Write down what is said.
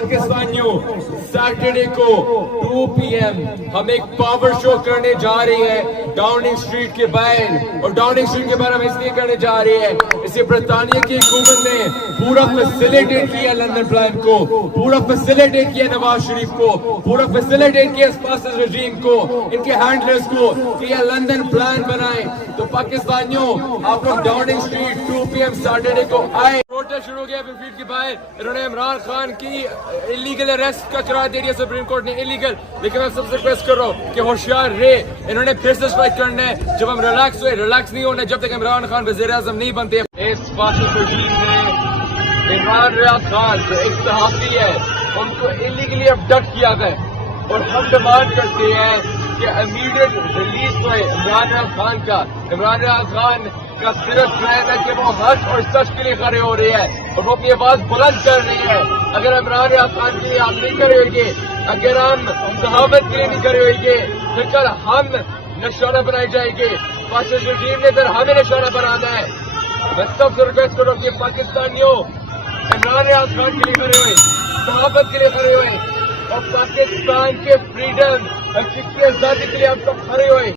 पाकिस्तानियों सैटरडे को 2 PM हम एक पावर शो करने जा रहे हैं डाउनिंग स्ट्रीट के बाहर, और डाउनिंग स्ट्रीट के बाहर हम इसलिए करने जा रहे हैं, इसे बरतानिया की हुकूमत ने पूरा फैसिलिटेट किया, लंदन प्लान को पूरा फैसिलिटेट किया, नवाज शरीफ को पूरा फैसिलिटेट किया, फासिस्ट रजीम को, इनके हैंडलर्स को कि ये लंदन प्लान बनाए। तो पाकिस्तानियों आप लोग डाउनिंग स्ट्रीट 2 PM सैटरडे को आए। प्रोटेस्ट शुरू हो गया एवेनफील्ड के बाहर, इन्होंने इमरान खान की इलीगल अरेस्ट का करार दे दिया सुप्रीम कोर्ट ने इलीगल, लेकिन मैं सबसे रिक्वेस्ट कर रहा हूँ कि होशियार रहे, इन्होंने फिर से स्ट्राइक करना है। जब हम रिलैक्स हुए, रिलैक्स नहीं होना जब तक इमरान खान वज़ीर आज़म नहीं बनते। इस फासिस्ट रजीम ने इमरान खान जो एक सहाफ़ी है उनको इलीगली अबडक्ट किया है, और हम डिमांड करते हैं कि इमीडिएट रिलीज होए इमरान खान का। इमरान खान का सिर्फ क्लेम है कि वो हक और सच के लिए खड़े हो रहे हैं और वो अपनी आवाज बुलंद कर रही है। अगर इमरान खान के लिए आप नहीं करे होंगे, अगर हम सहावत के लिए नहीं करे होंगे, फिर कल हम निशाना बनाए जाएंगे। फासिस्ट रजीम ने फिर हमें निशाना बनाना है। मैं सबसे रिक्वेस्ट करूँ कि पाकिस्तानियों इमरान खान के लिए खड़े हुए, सहावत के लिए खड़े हुए, और पाकिस्तान के फ्रीडम और सिख की आजादी के लिए आप सब खड़े हुए।